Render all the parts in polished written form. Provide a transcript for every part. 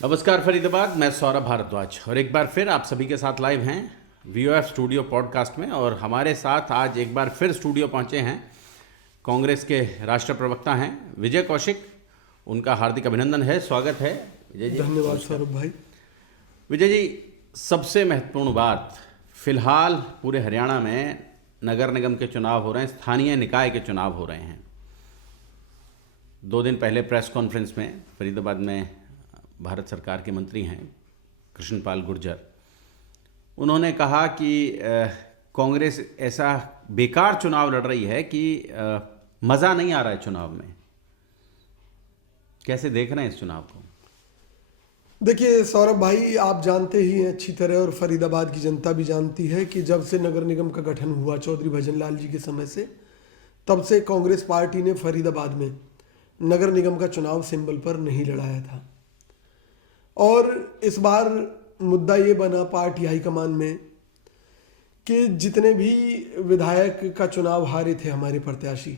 नमस्कार फरीदाबाद, मैं सौरभ भारद्वाज और एक बार फिर आप सभी के साथ लाइव हैं वीओएफ स्टूडियो पॉडकास्ट में। और हमारे साथ आज एक बार फिर स्टूडियो पहुंचे हैं कांग्रेस के राष्ट्रीय प्रवक्ता हैं विजय कौशिक। उनका हार्दिक अभिनंदन है, स्वागत है विजय जी। धन्यवाद सौरभ भाई। विजय जी, सबसे महत्वपूर्ण बात, फिलहाल पूरे हरियाणा में नगर निगम के चुनाव हो रहे हैं, स्थानीय निकाय के चुनाव हो रहे हैं। 2 दिन पहले प्रेस कॉन्फ्रेंस में फरीदाबाद में भारत सरकार के मंत्री हैं कृष्णपाल गुर्जर, उन्होंने कहा कि कांग्रेस ऐसा बेकार चुनाव लड़ रही है कि मज़ा नहीं आ रहा है चुनाव में। कैसे देख रहे हैं इस चुनाव को? देखिए सौरभ भाई, आप जानते ही हैं अच्छी तरह और फरीदाबाद की जनता भी जानती है कि जब से नगर निगम का गठन हुआ चौधरी भजन लाल जी के समय से, तब से कांग्रेस पार्टी ने फरीदाबाद में नगर निगम का चुनाव सिंबल पर नहीं लड़ाया था। और इस बार मुद्दा ये बना पार्टी हाईकमान में कि जितने भी विधायक का चुनाव हारे थे हमारे प्रत्याशी,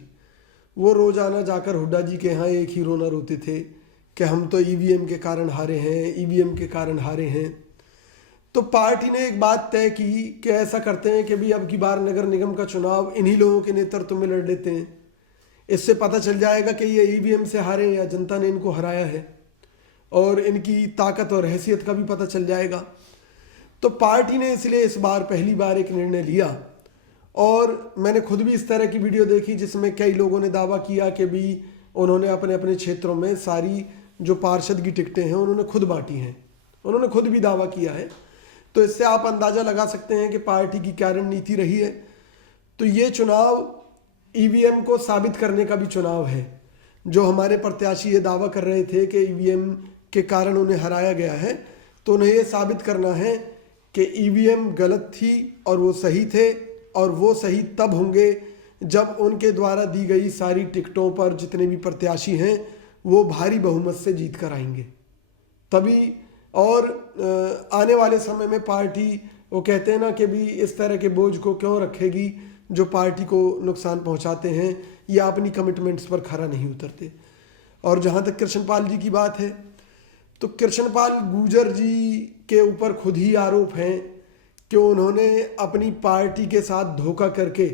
वो रोजाना जाकर हुड्डा जी के यहाँ एक ही रोना रोते थे कि हम तो ईवीएम के कारण हारे हैं, ईवीएम के कारण हारे हैं। तो पार्टी ने एक बात तय की कि ऐसा करते हैं कि भी अब की बार नगर निगम का चुनाव इन्हीं लोगों के नेतृत्व में लड़ लेते हैं। इससे पता चल जाएगा कि ये ईवीएम से हारे या जनता ने इनको हराया है, और इनकी ताकत और हैसियत का भी पता चल जाएगा। तो पार्टी ने इसलिए इस बार पहली बार एक निर्णय लिया, और मैंने खुद भी इस तरह की वीडियो देखी जिसमें कई लोगों ने दावा किया कि भी उन्होंने अपने अपने क्षेत्रों में सारी जो पार्षद की टिकटें हैं उन्होंने खुद बांटी हैं, उन्होंने खुद भी दावा किया है। तो इससे आप अंदाज़ा लगा सकते हैं कि पार्टी की क्या रणनीति रही है। तो ये चुनाव ईवीएम को साबित करने का भी चुनाव है। जो हमारे प्रत्याशी ये दावा कर रहे थे कि ईवीएम के कारण उन्हें हराया गया है, तो उन्हें ये साबित करना है कि ईवीएम गलत थी और वो सही थे, और वो सही तब होंगे जब उनके द्वारा दी गई सारी टिकटों पर जितने भी प्रत्याशी हैं वो भारी बहुमत से जीत कर आएंगे तभी। और आने वाले समय में पार्टी, वो कहते हैं ना कि भी इस तरह के बोझ को क्यों रखेगी जो पार्टी को नुकसान पहुंचाते हैं या अपनी कमिटमेंट्स पर खरा नहीं उतरते। और जहां तक कृष्णपाल जी की बात है, तो कृष्णपाल गुर्जर जी के ऊपर खुद ही आरोप हैं कि उन्होंने अपनी पार्टी के साथ धोखा करके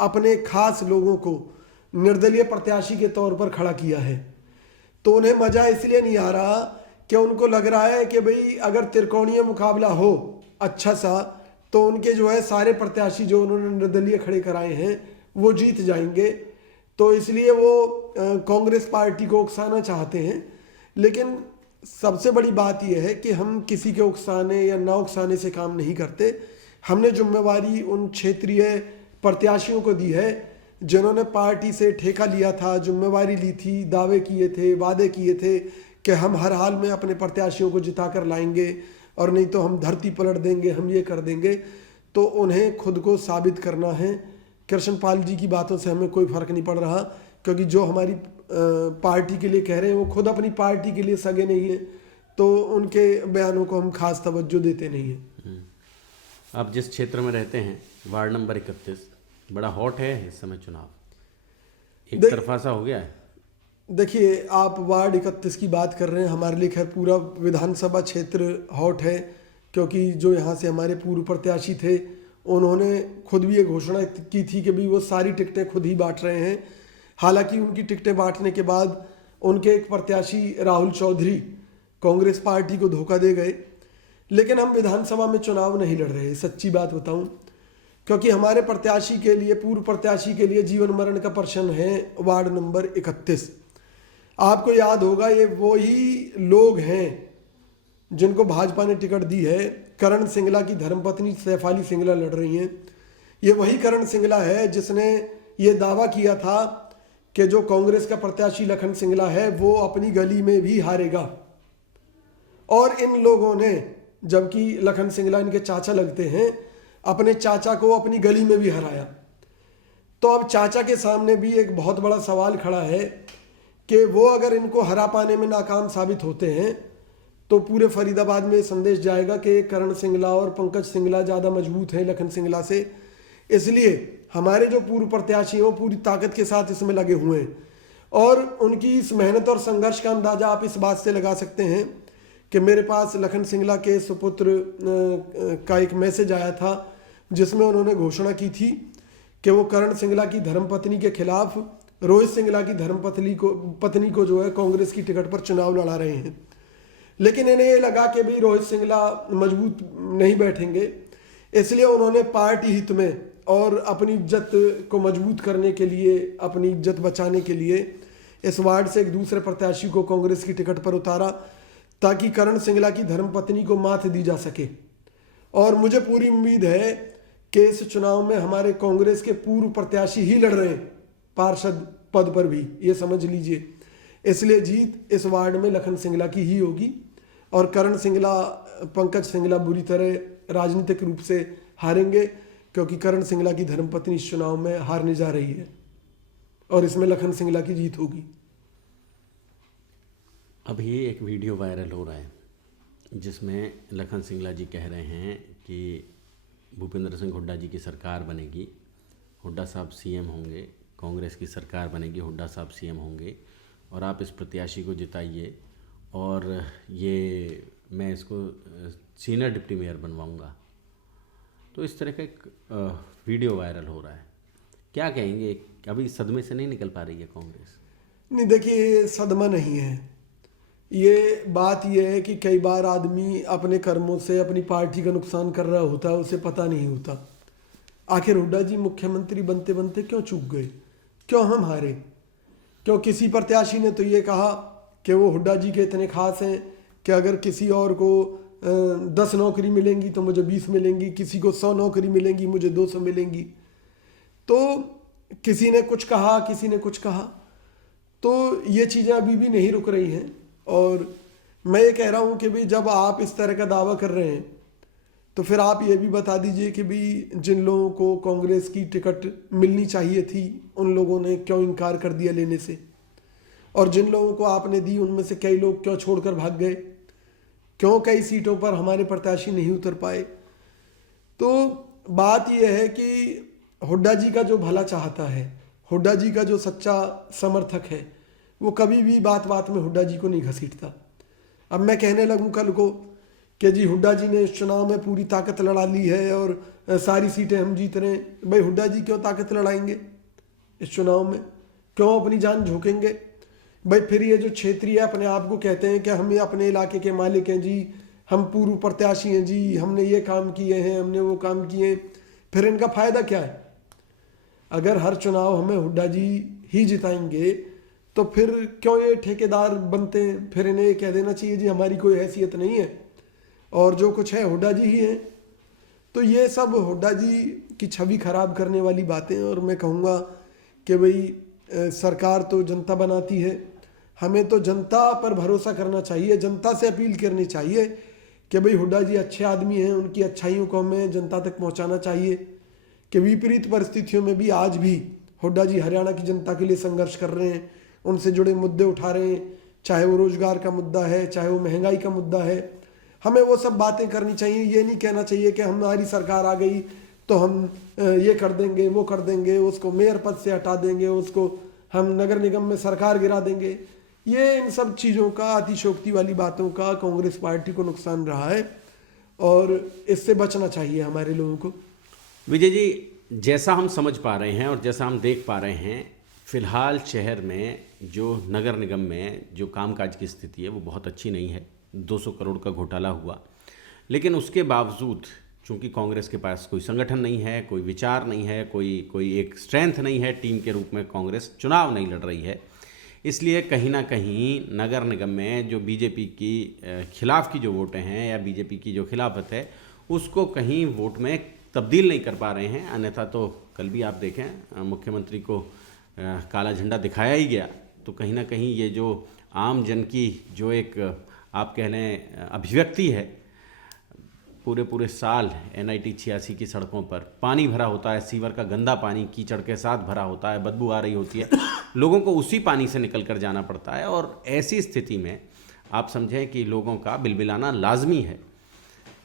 अपने खास लोगों को निर्दलीय प्रत्याशी के तौर पर खड़ा किया है। तो उन्हें मजा इसलिए नहीं आ रहा कि उनको लग रहा है कि भाई अगर त्रिकोणीय मुकाबला हो अच्छा सा, तो उनके जो है सारे प्रत्याशी जो उन्होंने निर्दलीय खड़े कराए हैं वो जीत जाएंगे। तो इसलिए वो कांग्रेस पार्टी को उकसाना चाहते हैं। लेकिन सबसे बड़ी बात यह है कि हम किसी के उकसाने या ना उकसाने से काम नहीं करते। हमने जिम्मेवारी उन क्षेत्रीय प्रत्याशियों को दी है जिन्होंने पार्टी से ठेका लिया था, जिम्मेवारी ली थी, दावे किए थे, वादे किए थे कि हम हर हाल में अपने प्रत्याशियों को जिता कर लाएंगे और नहीं तो हम धरती पलट देंगे, हम ये कर देंगे। तो उन्हें खुद को साबित करना है। कृष्णपाल जी की बातों से हमें कोई फर्क नहीं पड़ रहा, क्योंकि जो हमारी पार्टी के लिए कह रहे हैं वो खुद अपनी पार्टी के लिए सगे नहीं है, तो उनके बयानों को हम खास तवज्जो देते नहीं हैं। आप जिस क्षेत्र में रहते हैं, वार्ड नंबर 31 बड़ा हॉट है इस समय चुनाव, एक तरफा सा हो गया है। देखिए, आप वार्ड 31 की बात कर रहे हैं, हमारे लिए खैर पूरा विधानसभा क्षेत्र हॉट है, क्योंकि जो यहाँ से हमारे पूर्व प्रत्याशी थे उन्होंने खुद भी ये घोषणा की थी कि भी वो सारी टिकटें खुद ही बांट रहे हैं। हालांकि उनकी टिकटें बांटने के बाद उनके एक प्रत्याशी राहुल चौधरी कांग्रेस पार्टी को धोखा दे गए। लेकिन हम विधानसभा में चुनाव नहीं लड़ रहे, सच्ची बात बताऊं, क्योंकि हमारे प्रत्याशी के लिए, पूर्व प्रत्याशी के लिए जीवन मरण का प्रश्न है वार्ड नंबर 31। आपको याद होगा ये वो ही लोग हैं जिनको भाजपा ने टिकट दी है। करण सिंगला की धर्मपत्नी सैफाली सिंगला लड़ रही हैं। ये वही करण सिंगला है जिसने ये दावा किया था कि जो कांग्रेस का प्रत्याशी लखन सिंगला है वो अपनी गली में भी हारेगा। और इन लोगों ने, जबकि लखन सिंगला इनके चाचा लगते हैं, अपने चाचा को अपनी गली में भी हराया। तो अब चाचा के सामने भी एक बहुत बड़ा सवाल खड़ा है कि वो अगर इनको हरा पाने में नाकाम साबित होते हैं तो पूरे फरीदाबाद में संदेश जाएगा कि करण सिंगला और पंकज सिंगला ज़्यादा मजबूत हैं लखन सिंगला से। इसलिए हमारे जो पूर्व प्रत्याशी हैं वो पूरी ताकत के साथ इसमें लगे हुए हैं। और उनकी इस मेहनत और संघर्ष का अंदाजा आप इस बात से लगा सकते हैं कि मेरे पास लखन सिंगला के सुपुत्र का एक मैसेज आया था जिसमें उन्होंने घोषणा की थी कि वो करण सिंगला की धर्मपत्नी के खिलाफ रोहित सिंगला की पत्नी को जो है कांग्रेस की टिकट पर चुनाव लड़ा रहे हैं। लेकिन इन्हें ये लगा कि भाई रोहित सिंगला मजबूत नहीं बैठेंगे, इसलिए उन्होंने पार्टी हित में और अपनी इज्जत को मजबूत करने के लिए, अपनी इज्जत बचाने के लिए इस वार्ड से एक दूसरे प्रत्याशी को कांग्रेस की टिकट पर उतारा ताकि करण सिंगला की धर्मपत्नी को मात दी जा सके। और मुझे पूरी उम्मीद है कि इस चुनाव में हमारे कांग्रेस के पूर्व प्रत्याशी ही लड़ रहे हैं पार्षद पद पर भी, ये समझ लीजिए। इसलिए जीत इस वार्ड में लखन सिंगला की ही होगी और करण सिंगला, पंकज सिंगला बुरी तरह राजनीतिक रूप से हारेंगे क्योंकि करण सिंगला की धर्मपत्नी इस चुनाव में हारने जा रही है और इसमें लखन सिंगला की जीत होगी। अभी एक वीडियो वायरल हो रहा है जिसमें लखन सिंगला जी कह रहे हैं कि भूपेंद्र सिंह हुड्डा जी की सरकार बनेगी, हुड्डा साहब सीएम होंगे, कांग्रेस की सरकार बनेगी, हुड्डा साहब सीएम होंगे और आप इस प्रत्याशी को जिताइए और ये मैं इसको सीनियर डिप्टी मेयर बनवाऊंगा। तो इस तरह का एक वीडियो वायरल हो रहा है, क्या कहेंगे? अभी सदमे से नहीं निकल पा रही है कांग्रेस? नहीं, देखिए ये सदमा नहीं है, ये बात ये है कि कई बार आदमी अपने कर्मों से अपनी पार्टी का नुकसान कर रहा होता है, उसे पता नहीं होता। आखिर हुड्डा जी मुख्यमंत्री बनते बनते क्यों चूक गए, क्यों हम हारे? क्यों किसी प्रत्याशी ने तो ये कहा कि वो हुड्डा जी के इतने खास हैं कि अगर किसी और को 10 नौकरी मिलेंगी तो मुझे 20 मिलेंगी, किसी को 100 नौकरी मिलेंगी मुझे 200 मिलेंगी। तो किसी ने कुछ कहा, किसी ने कुछ कहा, तो ये चीज़ें अभी भी नहीं रुक रही हैं। और मैं ये कह रहा हूँ कि भाई जब आप इस तरह का दावा कर रहे हैं तो फिर आप ये भी बता दीजिए कि भाई जिन लोगों को कांग्रेस की टिकट मिलनी चाहिए थी उन लोगों ने क्यों इनकार कर दिया लेने से, और जिन लोगों को आपने दी उनमें से कई लोग क्यों छोड़कर भाग गए, क्यों कई सीटों पर हमारे प्रत्याशी नहीं उतर पाए। तो बात यह है कि हुड्डा जी का जो भला चाहता है, हुड्डा जी का जो सच्चा समर्थक है, वो कभी भी बात बात में हुड्डा जी को नहीं घसीटता। अब मैं कहने लगूं कल को कि जी हुड्डा जी ने इस चुनाव में पूरी ताकत लड़ा ली है और सारी सीटें हम जीत रहे हैं, भाई हुड्डा जी क्यों ताकत लड़ाएंगे इस चुनाव में, क्यों अपनी जान झोंकेंगे? भाई फिर ये जो क्षेत्रीय अपने आप को कहते हैं कि हम अपने इलाके के मालिक हैं जी, हम पूर्व प्रत्याशी हैं जी, हमने ये काम किए हैं, हमने वो काम किए, फिर इनका फायदा क्या है? अगर हर चुनाव हमें हुड्डा जी ही जिताएंगे तो फिर क्यों ये ठेकेदार बनते हैं? फिर इन्हें कह देना चाहिए जी हमारी कोई हैसियत नहीं है और जो कुछ है हुड्डा जी ही है। तो ये सब हुड्डा जी की छवि खराब करने वाली बातें। और मैं कहूँगा कि भाई सरकार तो जनता बनाती है, हमें तो जनता पर भरोसा करना चाहिए, जनता से अपील करनी चाहिए कि भाई हुड्डा जी अच्छे आदमी हैं, उनकी अच्छाइयों को हमें जनता तक पहुंचाना चाहिए कि विपरीत परिस्थितियों में भी आज भी हुड्डा जी हरियाणा की जनता के लिए संघर्ष कर रहे हैं, उनसे जुड़े मुद्दे उठा रहे हैं, चाहे वो रोजगार का मुद्दा है, चाहे वो महंगाई का मुद्दा है। हमें वो सब बातें करनी चाहिए। ये नहीं कहना चाहिए कि हमारी सरकार आ गई तो हम ये कर देंगे, वो कर देंगे, उसको मेयर पद से हटा देंगे, उसको हम नगर निगम में सरकार गिरा देंगे। ये इन सब चीज़ों का, अतिशयोक्ति वाली बातों का कांग्रेस पार्टी को नुकसान रहा है और इससे बचना चाहिए हमारे लोगों को। विजय जी, जैसा हम समझ पा रहे हैं और जैसा हम देख पा रहे हैं, फिलहाल शहर में जो नगर निगम में जो कामकाज की स्थिति है वो बहुत अच्छी नहीं है। 200 करोड़ का घोटाला हुआ, लेकिन उसके बावजूद चूंकि कांग्रेस के पास कोई संगठन नहीं है, कोई विचार नहीं है, कोई एक स्ट्रेंथ नहीं है, टीम के रूप में कांग्रेस चुनाव नहीं लड़ रही है, इसलिए कहीं ना कहीं नगर निगम में जो बीजेपी की खिलाफ की जो वोटें हैं या बीजेपी की जो खिलाफत है उसको कहीं वोट में तब्दील नहीं कर पा रहे हैं। अन्यथा तो कल भी आप देखें मुख्यमंत्री को काला झंडा दिखाया ही गया, तो कहीं ना कहीं ये जो आम जन की जो एक आप कह लें अभिव्यक्ति है, पूरे साल NIT 86 की सड़कों पर पानी भरा होता है, सीवर का गंदा पानी कीचड़ के साथ भरा होता है, बदबू आ रही होती है, लोगों को उसी पानी से निकल कर जाना पड़ता है। और ऐसी स्थिति में आप समझें कि लोगों का बिलबिलाना लाजमी है।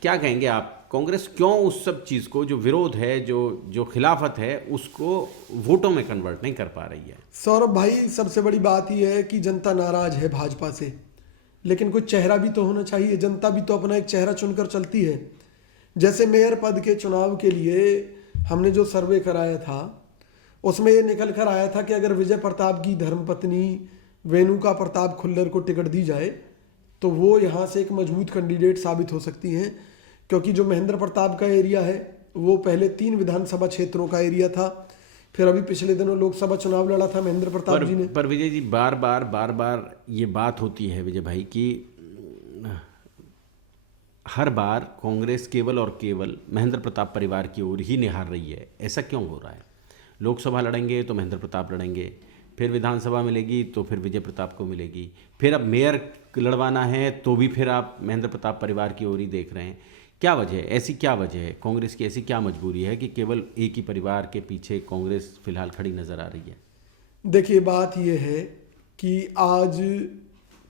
क्या कहेंगे आप, कांग्रेस क्यों उस सब चीज़ को, जो विरोध है, जो खिलाफत है, उसको वोटों में कन्वर्ट नहीं कर पा रही है? सौरभ भाई, सबसे बड़ी बात यह है कि जनता नाराज है भाजपा से। लेकिन कोई चेहरा भी तो होना चाहिए। जनता भी तो अपना एक चेहरा चुनकर चलती है। जैसे मेयर पद के चुनाव के लिए हमने जो सर्वे कराया था उसमें ये निकल कर आया था कि अगर विजय प्रताप की धर्मपत्नी वेणुका प्रताप खुल्लर को टिकट दी जाए तो वो यहाँ से एक मजबूत कैंडिडेट साबित हो सकती हैं, क्योंकि जो महेंद्र प्रताप का एरिया है वो पहले 3 विधानसभा क्षेत्रों का एरिया था। फिर अभी पिछले दिनों लोकसभा चुनाव लड़ा था महेंद्र प्रताप जी ने। पर विजय जी बार बार ये बात होती है विजय भाई कि हर बार कांग्रेस केवल और केवल महेंद्र प्रताप परिवार की ओर ही निहार रही है। ऐसा क्यों हो रहा है? लोकसभा लड़ेंगे तो महेंद्र प्रताप लड़ेंगे, फिर विधानसभा मिलेगी तो फिर विजय प्रताप को मिलेगी, फिर अब मेयर लड़वाना है तो भी फिर आप महेंद्र प्रताप परिवार की ओर ही देख रहे हैं। क्या वजह है? ऐसी क्या वजह है? कांग्रेस की ऐसी क्या मजबूरी है कि केवल एक ही परिवार के पीछे कांग्रेस फिलहाल खड़ी नजर आ रही है? देखिए, बात यह है कि आज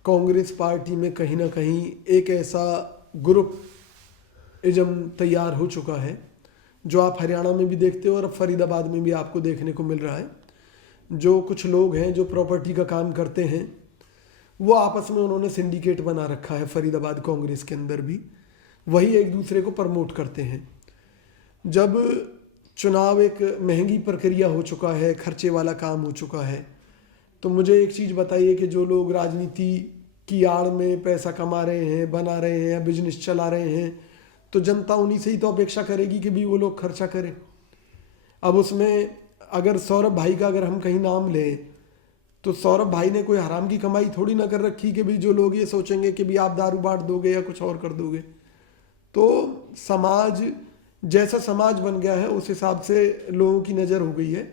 कांग्रेस पार्टी में कहीं ना कहीं एक ऐसा ग्रुप इज्म तैयार हो चुका है जो आप हरियाणा में भी देखते हो और अब फरीदाबाद में भी आपको देखने को मिल रहा है। जो कुछ लोग हैं जो प्रॉपर्टी का काम करते हैं वो आपस में उन्होंने सिंडिकेट बना रखा है फरीदाबाद कांग्रेस के अंदर भी, वही एक दूसरे को प्रमोट करते हैं। जब चुनाव एक महंगी प्रक्रिया हो चुका है, खर्चे वाला काम हो चुका है, तो मुझे एक चीज़ बताइए कि जो लोग राजनीति की आड़ में पैसा कमा रहे हैं, बना रहे हैं, बिजनेस चला रहे हैं, तो जनता उन्हीं से ही तो अपेक्षा करेगी कि भी वो लोग खर्चा करें। अब उसमें अगर सौरभ भाई का अगर हम कहीं नाम लें तो सौरभ भाई ने कोई हराम की कमाई थोड़ी ना कर रखी कि भी जो लोग ये सोचेंगे कि भी आप दारू बांट दोगे या कुछ और कर दोगे। तो समाज जैसा समाज बन गया है उस हिसाब से लोगों की नज़र हो गई है,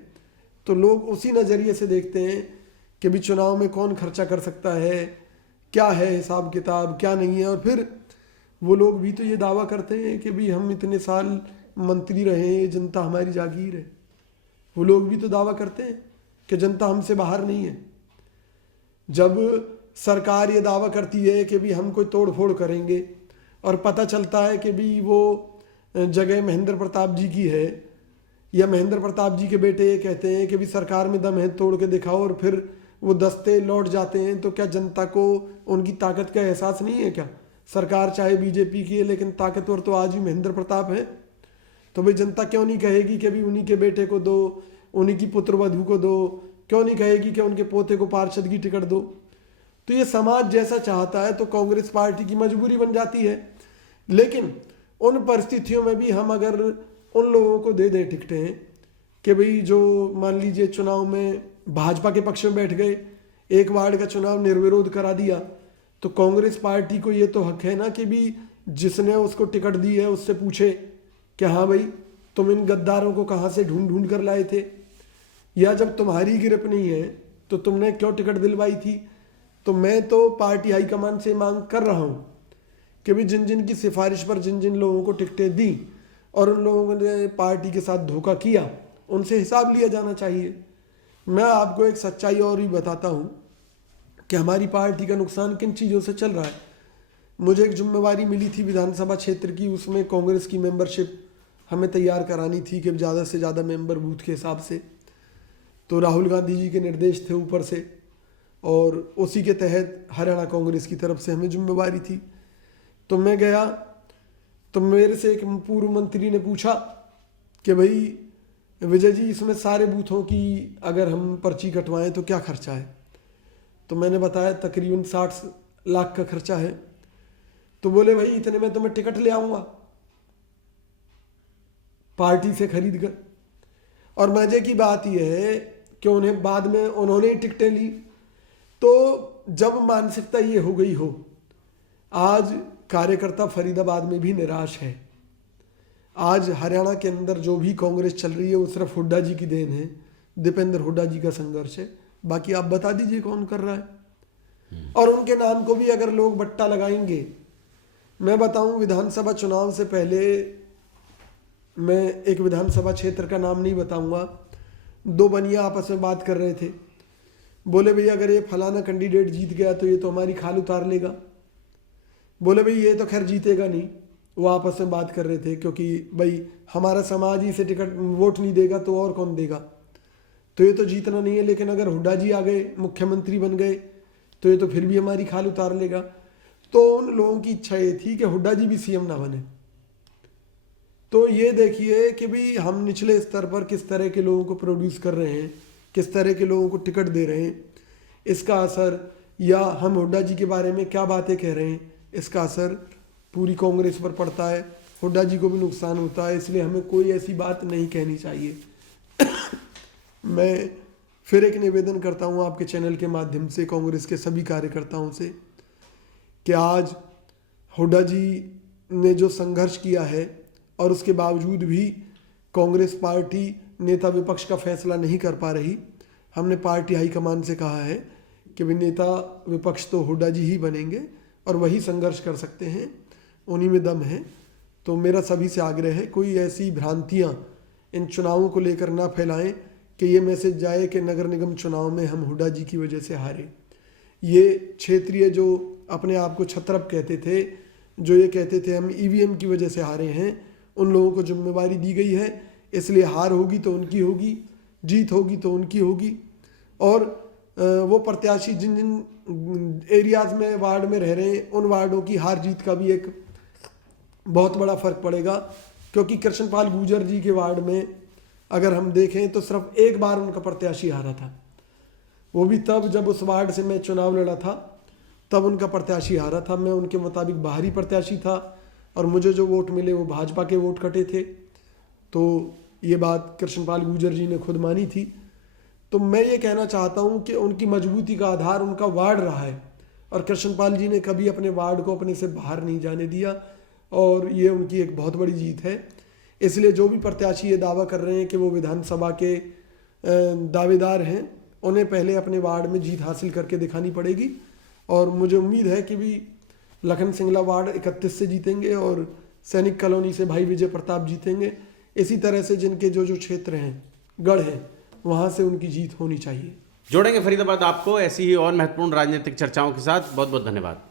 तो लोग उसी नज़रिए से देखते हैं कि भी चुनाव में कौन खर्चा कर सकता है, क्या है हिसाब किताब, क्या नहीं है। और फिर वो लोग भी तो ये दावा करते हैं कि भी हम इतने साल मंत्री रहे, जनता हमारी जागीर है। वो लोग भी तो दावा करते हैं कि जनता हमसे बाहर नहीं है। जब सरकार ये दावा करती है कि भी हम कोई तोड़ फोड़ करेंगे और पता चलता है कि भी वो जगह महेंद्र प्रताप जी की है या महेंद्र प्रताप जी के बेटे ये कहते हैं कि भी सरकार में दम है, तोड़ के दिखाओ, और फिर वो दस्ते लौट जाते हैं, तो क्या जनता को उनकी ताकत का एहसास नहीं है क्या? सरकार चाहे बीजेपी की है लेकिन ताकतवर तो आज भी महेंद्र प्रताप है। तो भाई जनता क्यों नहीं कहेगी कि भी उन्हीं के बेटे को दो, उन्हीं की पुत्रवधू को दो? क्यों नहीं कहेगी कि उनके पोते को पार्षद की टिकट दो? तो ये समाज जैसा चाहता है तो कांग्रेस पार्टी की मजबूरी बन जाती है। लेकिन उन परिस्थितियों में भी हम अगर उन लोगों को दे दें टिकटें कि भाई जो मान लीजिए चुनाव में भाजपा के पक्ष में बैठ गए, एक वार्ड का चुनाव निर्विरोध करा दिया, तो कांग्रेस पार्टी को ये तो हक है ना कि भी जिसने उसको टिकट दी है उससे पूछे कि हाँ भाई तुम इन गद्दारों को कहाँ से ढूंढ ढूंढ कर लाए थे, या जब तुम्हारी गिरफ्त नहीं है तो तुमने क्यों टिकट दिलवाई थी। तो मैं तो पार्टी हाईकमान से मांग कर रहा हूँ कि भी जिन जिन की सिफारिश पर जिन जिन लोगों को टिकटें दी और उन लोगों ने पार्टी के साथ धोखा किया उनसे हिसाब लिया जाना चाहिए। मैं आपको एक सच्चाई और भी बताता हूँ कि हमारी पार्टी का नुकसान किन चीज़ों से चल रहा है। मुझे एक जिम्मेवारी मिली थी विधानसभा क्षेत्र की, उसमें कांग्रेस की मेंबरशिप हमें तैयार करानी थी कि ज़्यादा से ज़्यादा मेंबर बूथ के हिसाब से। तो राहुल गांधी जी के निर्देश थे ऊपर से और उसी के तहत हरियाणा कांग्रेस की तरफ से हमें जिम्मेवारी थी। तो मैं गया तो मेरे से एक पूर्व मंत्री ने पूछा कि भाई विजय जी इसमें सारे बूथों की अगर हम पर्ची कटवाएं तो क्या खर्चा है? तो मैंने बताया तकरीबन 60 लाख का खर्चा है। तो बोले भाई इतने में तो मैं टिकट ले आऊँगा पार्टी से खरीद कर। और मजे की बात यह है कि उन्हें बाद में उन्होंने ही टिकटें ली। तो जब मानसिकता ये हो गई हो, आज कार्यकर्ता फरीदाबाद में भी निराश है। आज हरियाणा के अंदर जो भी कांग्रेस चल रही है वो सिर्फ हुड्डा जी की देन है, दीपेंद्र हुड्डा जी का संघर्ष है। बाकी आप बता दीजिए कौन कर रहा है। और उनके नाम को भी अगर लोग बट्टा लगाएंगे, मैं बताऊं विधानसभा चुनाव से पहले, मैं एक विधानसभा क्षेत्र का नाम नहीं बताऊंगा, 2 बनिया आपस में बात कर रहे थे। बोले भैया अगर ये फलाना कैंडिडेट जीत गया तो ये तो हमारी खाल उतार लेगा। बोले भाई ये तो खैर जीतेगा नहीं, वो आपस में बात कर रहे थे, क्योंकि भाई हमारा समाज ही से टिकट वोट नहीं देगा तो और कौन देगा, तो ये तो जीतना नहीं है। लेकिन अगर हुड्डा जी आ गए, मुख्यमंत्री बन गए, तो ये तो फिर भी हमारी खाल उतार लेगा। तो उन लोगों की इच्छा ये थी कि हुड्डा जी भी सीएम ना बने। तो ये देखिए कि भी हम निचले स्तर पर किस तरह के लोगों को प्रोड्यूस कर रहे हैं, किस तरह के लोगों को टिकट दे रहे हैं, इसका असर, या हम हुड्डा जी के बारे में क्या बातें कह रहे हैं, इसका असर पूरी कांग्रेस पर पड़ता है। हुड्डा जी को भी नुकसान होता है, इसलिए हमें कोई ऐसी बात नहीं कहनी चाहिए। मैं फिर एक निवेदन करता हूँ आपके चैनल के माध्यम से कांग्रेस के सभी कार्यकर्ताओं से कि आज हुड्डा जी ने जो संघर्ष किया है और उसके बावजूद भी कांग्रेस पार्टी नेता विपक्ष का फैसला नहीं कर पा रही। हमने पार्टी हाईकमान से कहा है कि भी नेता विपक्ष तो हुड्डा जी ही बनेंगे और वही संघर्ष कर सकते हैं, उन्हीं में दम है। तो मेरा सभी से आग्रह है, कोई ऐसी भ्रांतियां इन चुनावों को लेकर ना फैलाएं कि ये मैसेज जाए कि नगर निगम चुनाव में हम हुड्डा जी की वजह से हारे। ये क्षेत्रीय जो अपने आप को छत्रप कहते थे, जो ये कहते थे हम ईवीएम की वजह से हारे हैं, उन लोगों को जिम्मेवारी दी गई है। इसलिए हार होगी तो उनकी होगी, जीत होगी तो उनकी होगी। और वो प्रत्याशी जिन जिन एरियाज में वार्ड में रह रहे हैं, उन वार्डों की हार जीत का भी एक बहुत बड़ा फर्क पड़ेगा। क्योंकि कृष्णपाल गुर्जर जी के वार्ड में अगर हम देखें तो सिर्फ एक बार उनका प्रत्याशी हारा था, वो भी तब जब उस वार्ड से मैं चुनाव लड़ा था, तब उनका प्रत्याशी हारा था। मैं उनके मुताबिक बाहरी प्रत्याशी था और मुझे जो वोट मिले वो भाजपा के वोट कटे थे। तो ये बात कृष्णपाल गुर्जर जी ने खुद मानी थी। तो मैं ये कहना चाहता हूँ कि उनकी मजबूती का आधार उनका वार्ड रहा है और कृष्णपाल जी ने कभी अपने वार्ड को अपने से बाहर नहीं जाने दिया, और ये उनकी एक बहुत बड़ी जीत है। इसलिए जो भी प्रत्याशी ये दावा कर रहे हैं कि वो विधानसभा के दावेदार हैं, उन्हें पहले अपने वार्ड में जीत हासिल करके दिखानी पड़ेगी। और मुझे उम्मीद है कि भी लखन सिंगला वार्ड 31 से जीतेंगे और सैनिक कॉलोनी से भाई विजय प्रताप जीतेंगे। इसी तरह से जिनके जो जो क्षेत्र हैं, गढ़ हैं, वहाँ से उनकी जीत होनी चाहिए। जोड़ेंगे फरीदाबाद आपको ऐसी ही और महत्वपूर्ण राजनीतिक चर्चाओं के साथ। बहुत बहुत धन्यवाद।